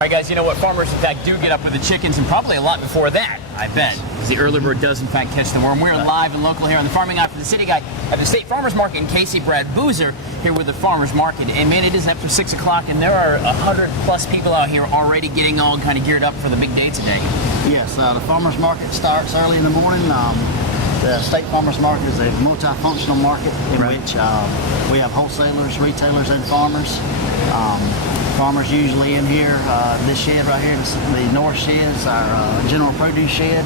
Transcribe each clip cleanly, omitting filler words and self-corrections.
All right, guys, you know what? Farmers, in fact, do get up with the chickens, and probably a lot before that, I bet. Because the early bird does, in fact, catch the worm. We're live and local here on the Farming Eye for the City Guy at the State Farmers Market in Casey. Brad Boozer here with the Farmers Market. And, man, it is after 6 o'clock, and there are 100-plus people out here already getting all kind of geared up for the big day today. Yes, the Farmers Market starts early in the morning. The State Farmers Market is a multifunctional market in which we have wholesalers, retailers, and farmers. Farmers usually in here, this shed right here, the north shed is our general produce shed.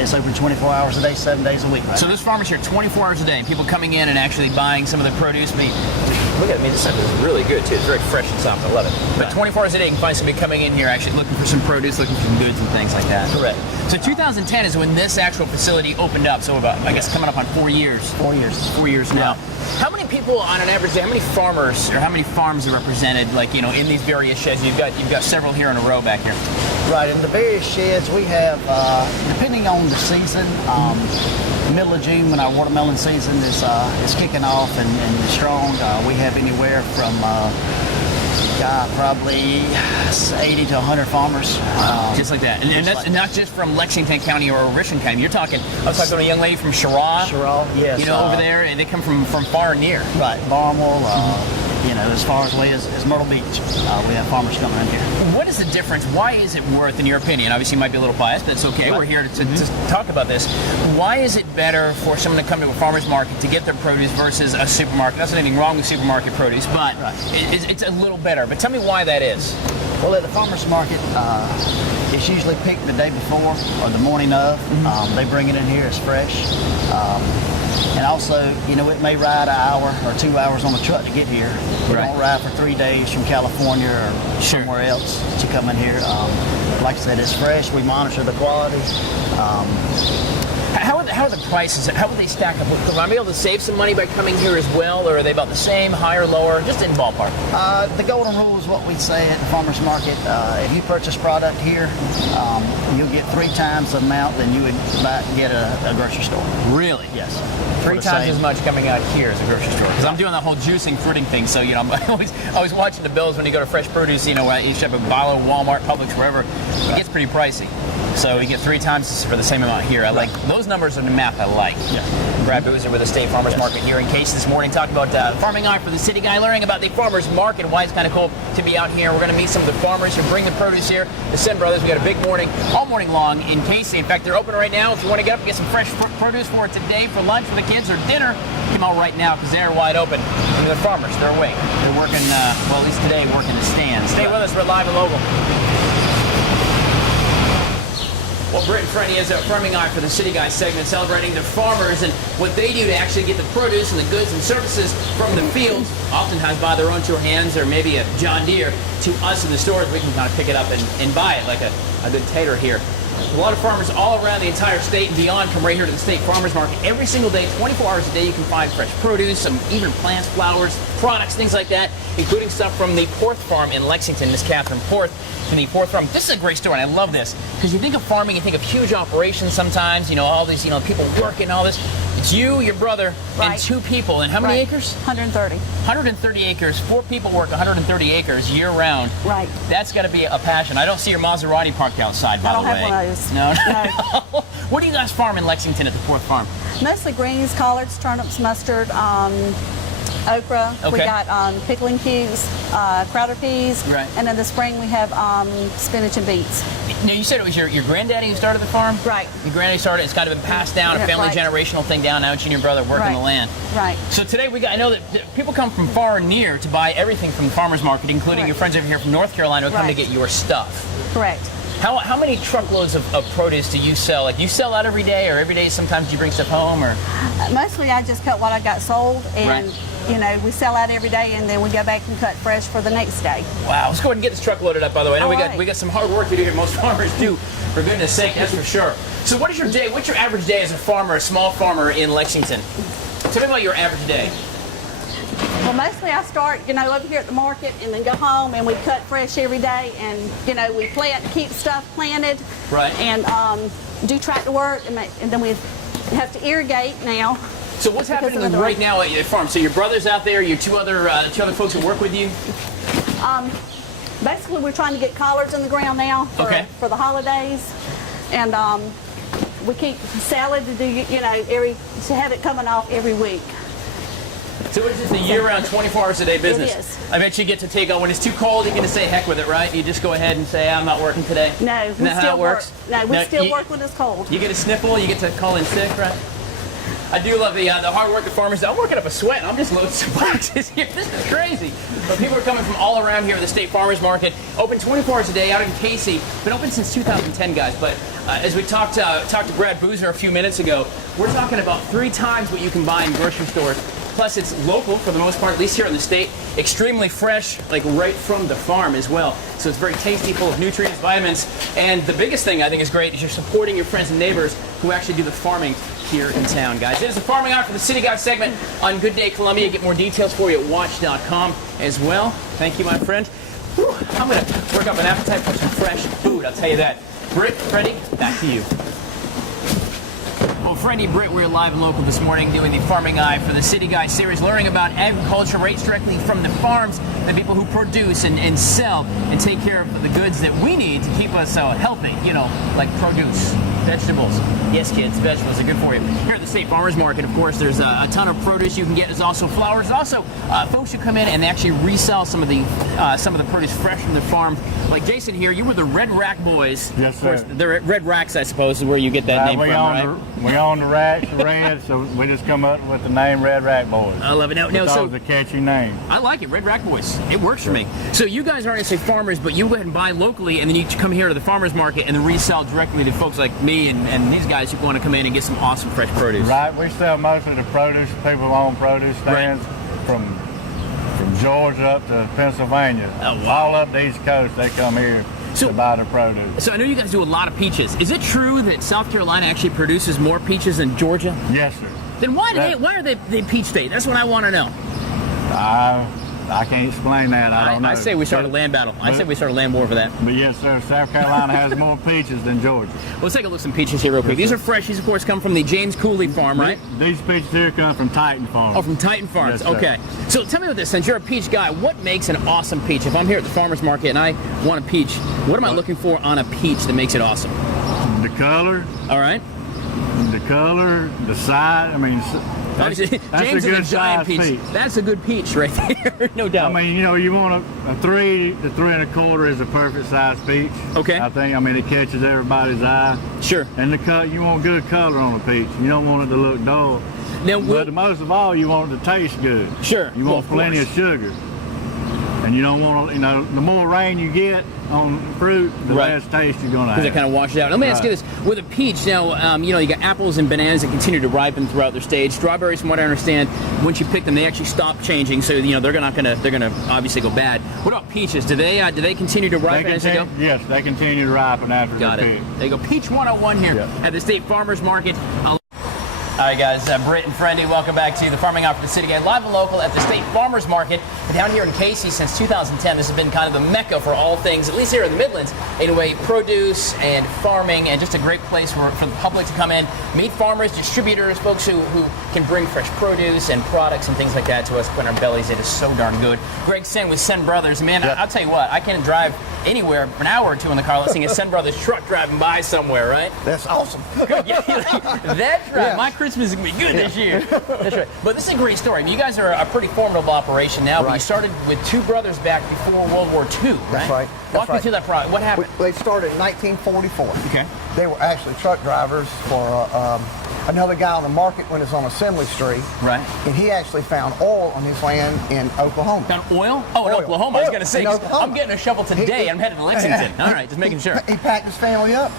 It's open 24 hours a day, 7 days a week. So this farmer's here 24 hours a day, and people coming in and actually buying some of the produce. Look at me, this stuff is really good too. It's very fresh and soft. I love it. But 24 hours a day, you can find somebody coming in here actually looking for some produce, looking for some goods and things like that. Correct. So 2010 is when this actual facility opened up. So about, I guess, coming up on 4 years. 4 years. 4 years now. How many people on an average day? How many farmers or how many farms are represented? Like, you know, in these various sheds. You've got several here in a row back here. Right. In the various sheds, we have, depending on the season, the middle of June when our watermelon season is kicking off and is strong, we have anywhere from probably 80 to 100 farmers. Just like that. And that's not just from Lexington County or Richland County. You're talking, I was talking to a young lady from Sherrod. Sherrod, yes. You know, over there, and they come from far and near. Right. Barnwell, you know, as far away as Myrtle Beach, we have farmers coming in here. What is the difference? Why is it worth, in your opinion, obviously you might be a little biased, but it's okay, we're here to talk about this. Why is it better for someone to come to a farmer's market to get their produce versus a supermarket? There's nothing wrong with supermarket produce, but it's a little better. But tell me why that is. Well, at the farmer's market, it's usually picked the day before or the morning of. They bring it in here as fresh. And also, you know, it may ride an hour or 2 hours on the truck to get here. It won't ride for 3 days from California or somewhere else to come in here. Like I said, it's fresh. We monitor the quality. How are the prices? How would they stack up? Am I able to save some money by coming here as well, or are they about the same, higher, lower, just in ballpark? The golden rule is what we say at the farmer's market. If you purchase product here, you'll get 3 times the amount than you would get at a grocery store. Really? Yes. 3 times as much coming out here as a grocery store. Because I'm doing that whole juicing, fruiting thing, so, you know, I'm always watching the bills when you go to fresh produce, you know, you shop at Bilo, Walmart, Publix, wherever. It gets pretty pricey. So you get 3 times for the same amount here. I like those numbers are the math I like. Yeah. Brad Boozer with the State Farmers Market here in Case this morning, talking about Farming Eye for the City Guy, learning about the Farmers Market, why it's kind of cool to be out here. We're going to meet some of the farmers who bring the produce here. The Sen Brothers, we got a big morning, all morning long in Casey. In fact, they're open right now. If you want to get up and get some fresh produce for today, for lunch, for the kids, or dinner, come out right now because they're wide open. And the farmers, they're awake. They're working, well, at least today, working the stand. Stay with us. We're live and local. Well, Britt and Freddie is a Farming Eye for the City Guy segment celebrating the farmers and what they do to actually get the produce and the goods and services from the fields, oftentimes by their own 2 hands or maybe a John Deere, to us in the stores. We can kind of pick it up and buy it like a good tater here. A lot of farmers all around the entire state and beyond come right here to the State Farmers Market every single day, 24 hours a day. You can find fresh produce, some even plants, flowers, products, things like that, including stuff from the Porth Farm in Lexington. Miss Catherine Porth from the Porth Farm. This is a great story, and I love this because you think of farming, you think of huge operations sometimes. You know, all these, you know, people working, all this. It's you, your brother, and 2 people. And how many acres? 130. 130 acres. 4 people work 130 acres year round. Right. That's got to be a passion. I don't see your Maserati parked outside, by the way. I don't have one of those. No. What do you guys farm in Lexington at the Porth Farm? Mostly greens, collards, turnips, mustard, okra. Okay. We got pickling cubes, crowder peas. Right. And in the spring we have spinach and beets. Now, you said it was your granddaddy who started the farm? Right. Your granddaddy started. It's kind of been passed down, a family generational thing down. Now it's you and your brother working the land. Right. So today I know that people come from far and near to buy everything from the farmers market, including your friends over here from North Carolina who come to get your stuff. Correct. How many truckloads of produce do you sell? Like, you sell out every day, or every day sometimes you bring stuff home, or? Mostly I just cut what I got sold, and you know, we sell out every day, and then we go back and cut fresh for the next day. Wow, let's go ahead and get this truck loaded up, by the way. I know we got some hard work to do here. Most farmers do, for goodness sake, that's for sure. So what is your day? What's your average day as a farmer, a small farmer in Lexington? Tell me about your average day. Well, mostly I start, you know, over here at the market and then go home and we cut fresh every day, and, you know, we plant, keep stuff planted. Right. And do tractor work, and then we have to irrigate now. So what's happening right now at your farm? So your brother's out there, your two other folks who work with you? basically we're trying to get collards in the ground now for the holidays, and we keep salad to do, you know, to have it coming off every week. So it's just a year-round, 24 hours a day business. It is. I bet you get to take on when it's too cold. You get to say heck with it, right? You just go ahead and say, I'm not working today. No, Isn't that how it works? We still work when it's cold. You get a sniffle, you get to call in sick, right? I do love the hard work of farmers. I'm working up a sweat. I'm just loading some boxes here. This is crazy. But people are coming from all around here at the State Farmers Market. Open 24 hours a day out in Casey. Been open since 2010, guys. But as we talked to Brad Boozer a few minutes ago, we're talking about 3 times what you can buy in grocery stores. Plus, it's local for the most part, at least here in the state. Extremely fresh, like right from the farm as well. So it's very tasty, full of nutrients, vitamins. And the biggest thing I think is great is you're supporting your friends and neighbors who actually do the farming here in town, guys. It is the Farming Hour for the City Guy segment on Good Day Columbia. Get more details for you at watch.com as well. Thank you, my friend. Whew, I'm going to work up an appetite for some fresh food, I'll tell you that. Britt, Freddie, back to you. Well, Freddie, Britt, we're live and local this morning doing the Farming Eye for the City Guy series, learning about agriculture rates directly from the farms, the people who produce and sell and take care of the goods that we need to keep us healthy, you know, like produce, vegetables. Yes, kids, vegetables are good for you. Here at the State Farmers Market, of course, there's a ton of produce you can get. There's also flowers. There's also folks who come in and actually resell some of the produce fresh from the farm. Like Jason here, you were the Red Rack Boys. Yes, sir. Of course, the Red Racks, I suppose, is where you get that name from, right? We own the racks, red, so we just come up with the name Red Rack Boys. I love it. Now, so so it's a catchy name. I like it, Red Rack Boys. It works for me. So you guys aren't necessarily farmers, but you go ahead and buy locally, and then you come here to the farmers market and then resell directly to folks like me and these guys who want to come in and get some awesome fresh produce. Right. We sell mostly the produce. People own produce stands from Georgia up to Pennsylvania. Oh, wow. All up the East Coast, they come here to buy the produce. So I know you guys do a lot of peaches. Is it true that South Carolina actually produces more peaches than Georgia? Yes, sir. Then why are they peach state? That's what I want to know. I can't explain that. I don't know. I say we start a land battle. I say we start a land war for that. But yes, sir, South Carolina has more peaches than Georgia. Well, let's take a look at some peaches here real quick. These are fresh. These, of course, come from the James Cooley farm, right? These peaches here come from Titan Farms. Oh, from Titan Farms. Yes, okay. So tell me about this. Since you're a peach guy, what makes an awesome peach? If I'm here at the farmer's market and I want a peach, what am I looking for on a peach that makes it awesome? The color. All right. The color, the size. I mean, that's James a good is a giant peach. That's a good peach right there, no doubt. I mean, you know, you want a 3 to 3 1/4 is a perfect size peach. Okay. I think. I mean, it catches everybody's eye. Sure. And you want good color on a peach. You don't want it to look dull. Now, but most of all, you want it to taste good. Sure. You want plenty of sugar. And you don't want to, you know, the more rain you get on fruit, the less taste you're going to have. Because it kind of washes out. Let me ask you this. With a peach, now, you know, you got apples and bananas that continue to ripen throughout their stage. Strawberries, from what I understand, once you pick them, they actually stop changing. So, you know, they're gonna obviously go bad. What about peaches? Do they continue to ripen as they go? Yes, they continue to ripen after they're picked. There you go. Peach 101 here at the State Farmers Market. All right, guys, Britt and Friendly, welcome back to the Farming Hour for the City Guy, live and local at the State Farmers Market. Down here in Casey since 2010, this has been kind of the mecca for all things, at least here in the Midlands, anyway, produce and farming, and just a great place for the public to come in, meet farmers, distributors, folks who can bring fresh produce and products and things like that to us, put in our bellies. It is so darn good. Greg Sen with Sen Brothers. Man, I'll tell you what, I can't drive anywhere for an hour or two in the car. Let's see a Sen Brothers truck driving by somewhere, right? That's awesome. Good. Yeah, that's right. Yeah. My Christmas is going to be good this year. That's right. But this is a great story. I mean, you guys are a pretty formidable operation now, but you started with 2 brothers back before World War II, right? That's right. Walk me through that project. What happened? They started in 1944. Okay. They were actually truck drivers for another guy on the market when it was on Assembly Street. Right. And he actually found oil on his land in Oklahoma. Found oil? Oh, in Oklahoma. I was going to say, I'm getting a shovel today. I'm headed to Lexington. All right, just making sure. He packed his family up,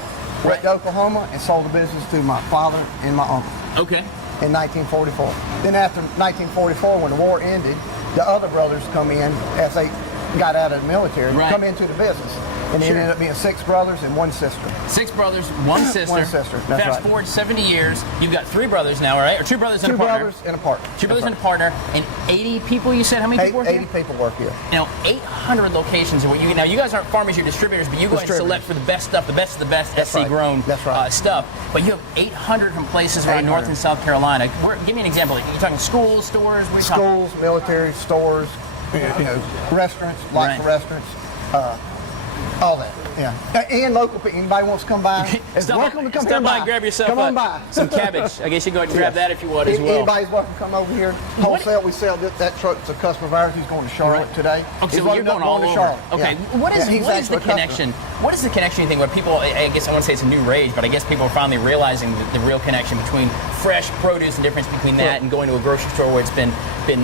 went to Oklahoma, and sold the business to my father and my uncle. Okay. In 1944. Then after 1944, when the war ended, the other brothers come in as they got out of the military, come into the business. And it ended up being 6 brothers and 1 sister. 6 brothers, 1 sister. 1 sister, that's Fast forward 70 years, you've got 3 brothers now, right? Or 2 brothers and a partner. 2 brothers and a partner. 2 brothers and a partner, and 80 people, you said? How many people work here? 80 people work here. Now, 800 locations. Now, you guys aren't farmers, you're distributors, but you guys select for the best stuff, the best of the best SC-grown stuff. But you have 800 from places around North and South Carolina. Give me an example. You're talking schools, stores? Schools, military, stores, you know, restaurants, lots of restaurants. all that. Yeah, and local people. Anybody wants to come by, is welcome to come stop by and grab yourself come on by. some cabbage. I guess you can go ahead and grab that if you would as well. Anybody's welcome to come over here. Wholesale, we sell that truck to a customer of ours. He's going to Charlotte today. Okay, He's so you're going all to over. Charlotte. Okay, Yeah. what is He's the actually a connection? What is the connection you think where people? I guess I want to say it's a new rage, but I guess people are finally realizing the real connection between fresh produce and difference between that and going to a grocery store where it's been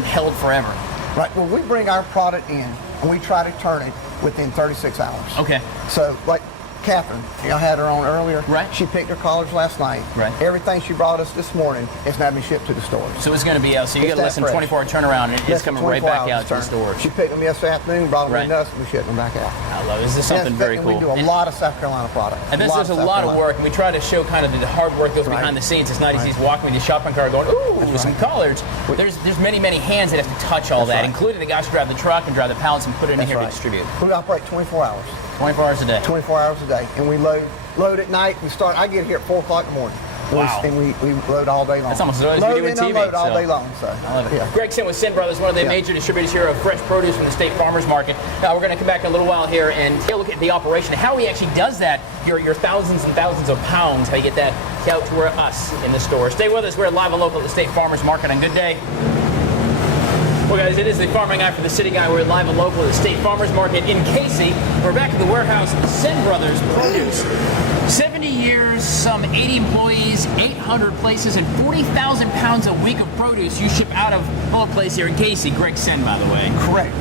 held forever. Right. Well, we bring our product in and we try to turn it within 36 hours. Okay. So, like Catherine, I had her on earlier. Right. She picked her collars last night. Right. Everything she brought us this morning is now being shipped to the stores. So it's going to be out. So you got It's less than that 24-hour turnaround, and it's coming right back out to the stores. She picked them yesterday afternoon, brought them to us, and we shipped them back out. I love it. This is something very cool. We do a lot of South Carolina product. And there's a lot of work, and we try to show kind of the hard work that goes behind the scenes. It's not easy just walking with your shopping cart going, ooh, some collards. There's many hands that have to touch all that, including the guys who drive the truck and drive the pallets and put it in here to distribute. We operate 24 hours. 24 hours a day. 24 hours a day. And we load at night. I get here at 4 o'clock in the morning. Wow. And we load all day long. That's almost as good as we do with TV. Load all day long. So. I love it. Greg Sin with Sin Brothers, one of the major distributors here of fresh produce from the State Farmers Market. Now we're going to come back in a little while here and take a look at the operation, how he actually does that. Your thousands and thousands of pounds, how you get that out to us in the store. Stay with us. We're live and local at the State Farmers Market on Good Day. Well, guys, it is the Farming Guy for the City Guy. We're live and local at the State Farmers Market in Casey. We're back at the warehouse, Sin Brothers Produce. 70 years, some 80 employees, 800 places, and 40,000 pounds a week of produce you ship out of a place here in Casey. Greg Sin, by the way. Correct.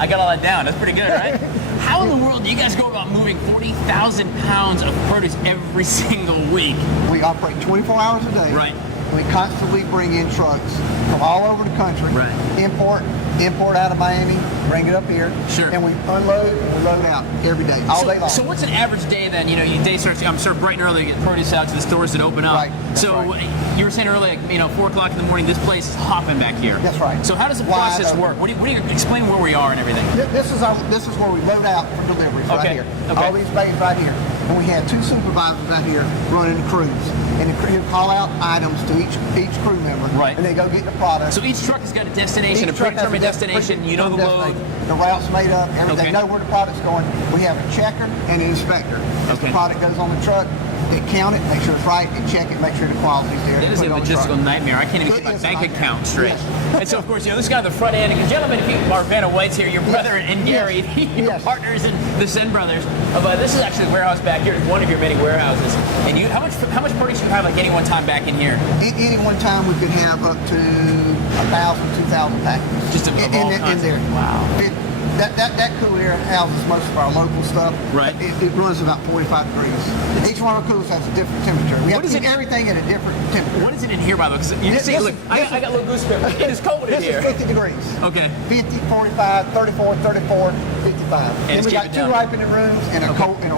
I got all that down. That's pretty good, right? How in the world do you guys go about moving 40,000 pounds of produce every single week? We operate 24 hours a day. Right. We constantly bring in trucks from all over the country. Right. Import out of Miami, bring it up here. Sure. And we unload and we load out every day, all day long. So what's an average day then? You know, your day starts, I'm sure bright and early to get produce out to the stores that open up. Right. So you were saying earlier, 4 o'clock in the morning, this place is hopping back here. That's right. So how does the process work? What do you explain where we are and everything? This is where we load out for deliveries right here. Okay. All these bays right here. And we have 2 supervisors out here running the crews. And the crew call out items to each crew member. Right. And they go get the product. So each truck has got a destination, a predetermined destination. You know the load. The route's made up. Everything. Know where the product's going. We have a checker and an inspector. As the product goes on the truck, they count it, make sure it's right, they check it, make sure the quality's there. It is a logistical nightmare. I can't even get my bank account straight. And so, of course, this guy on the front end, and gentlemen, if you are Vanna White's here, your brother and Gary, your partners in the Sin Brothers. But this is actually the warehouse back here. It's one of your many warehouses. And how much produce you have like any one time back in here? Any one time we could have up to 1,000, 2,000 packages. Just of all kinds. In there. Wow. That cooler houses most of our local stuff. Right. It runs about 45 degrees. Each one of our coolers has a different temperature. We have to keep everything at a different temperature. What is it in here, by the way? Because you see, look, I got a little goosebumps. It is cold in here. This is 50 degrees. Okay. 50, 45, 34, 34, 55. And we got 2 ripening rooms and a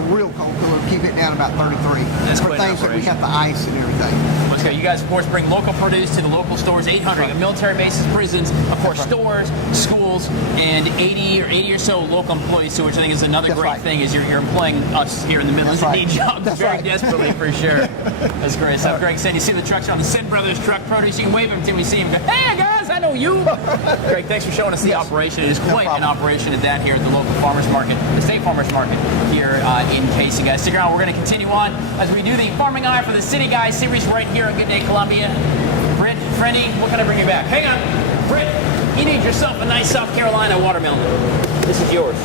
real cold cooler to keep it down about 33. That's for things that we have to ice and everything. Let's go. You guys, of course, bring local produce to the local stores. 800 military bases, prisons, of course, stores, schools, and 80 or so local employees too, which I think is another great thing. Is you're employing us here in the Midlands that need jobs very desperately for sure. That's great. So Greg said, you see the trucks on the Sin Brothers truck produce. You can wave them until we see them. Go, hey guys, I know you. Greg, thanks for showing us the operation. It is quite an operation at that here at the local farmers market, the State Farmers Market here in Casey. Guys, stick around. We're going to continue on as we do the Farming Eye for the City Guy series right here on Good Day Columbia. Britt, Freddie, what can I bring you back? Hang on, Britt. You need yourself a nice South Carolina watermelon. This is yours.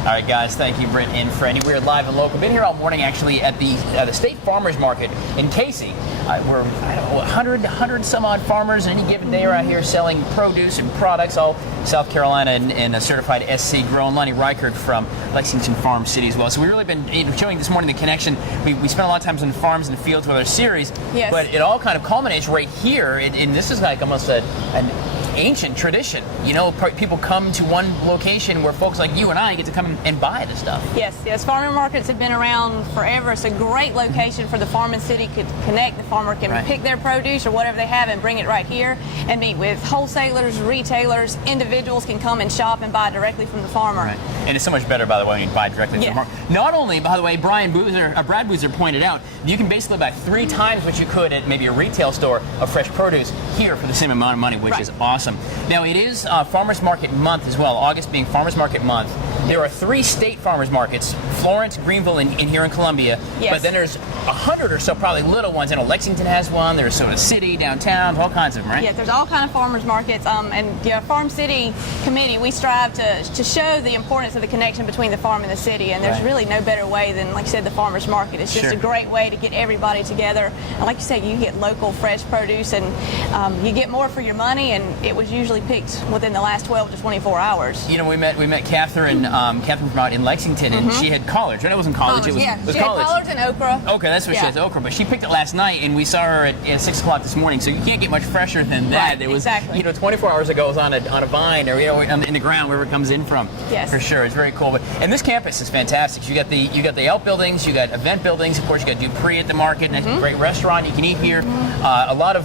All right, guys. Thank you, Britt and Freddie. We're live and local. Been here all morning, actually, at the State Farmers Market in Casey. We're 100 some odd farmers any given day are out here selling produce and products, all South Carolina and a certified SC grown. Lonnie Reichert from Lexington Farm City as well. So we've really been showing this morning the connection. We spent a lot of times on the farms and the fields with our series, but it all kind of culminates right here. And this is like almost an ancient tradition. People come to one location where folks like you and I get to come and buy the stuff. Yes. Farming markets have been around forever. It's a great location for the farming city to connect. The farmer can pick their produce or whatever they have and bring it right here and meet with wholesalers, retailers, individuals can come and shop and buy directly from the farmer. Right. And it's so much better, by the way, when you buy directly from the farmer. Not only, by the way, Brad Boozer pointed out, you can basically buy 3 times what you could at maybe a retail store of fresh produce here for the same amount of money, which is awesome. awesome. Now, it is Farmers Market month as well, August being Farmers Market month. There are 3 state farmers markets, Florence, Greenville, and here in Columbia. Yes. But then there's 100 or so probably little ones. I know Lexington has one. There's Soda City, downtown, all kinds of them, right? Yeah, there's all kind of farmers markets. And Farm City Committee, we strive to show the importance of the connection between the farm and the city. And there's really no better way than, like you said, the farmers market. It's just a great way to get everybody together. And like you said, you get local, fresh produce, and you get more for your money. And it was usually picked within the last 12 to 24 hours. You know, we met Catherine. Catherine from out in Lexington, and she had collards. Right? It wasn't college. It was, yeah, it was she had collards. collards and okra. Okay, that's what she has, okra. But she picked it last night, and we saw her at 6 o'clock this morning. So you can't get much fresher than that. Right, it was, exactly. 24 hours ago, it was on a vine or in the ground wherever it comes in from. Yes, for sure, it's very cool. And this campus is fantastic. You got the outbuildings, you got event buildings. Of course, you got Dupree at the market. Nice great restaurant you can eat here. A lot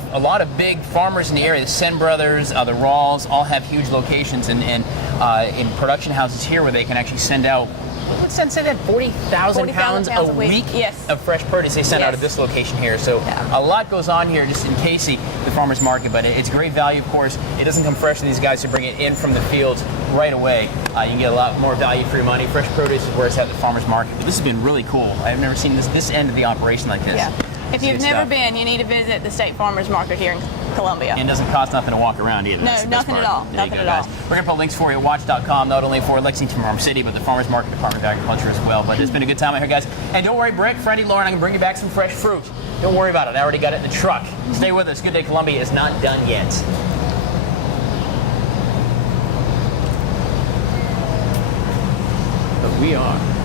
of big farmers in the area. The Sen Brothers, the Rawls, all have huge locations and in production houses here where they can actually send out. What's that say? That 40,000 pounds a week of fresh produce they send out of this location here. So a lot goes on here just in Casey, the farmers market, but it's great value, of course. It doesn't come fresh to these guys to bring it in from the fields right away. You can get a lot more value for your money. Fresh produce is where it's at the farmers market. But this has been really cool. I've never seen this end of the operation like this. Yeah. If you've never been, you need to visit the State Farmers Market here in Columbia. And it doesn't cost nothing to walk around either. No, nothing at all. Nothing at all. We're going to put links for you at watch.com, not only for Lexington Farm City, but the Farmers Market Department of Agriculture as well. But it's been a good time out here, guys. And don't worry, Brick, Freddie, Lauren, I'm going to bring you back some fresh fruit. Don't worry about it. I already got it in the truck. Stay with us. Good Day Columbia is not done yet. But we are.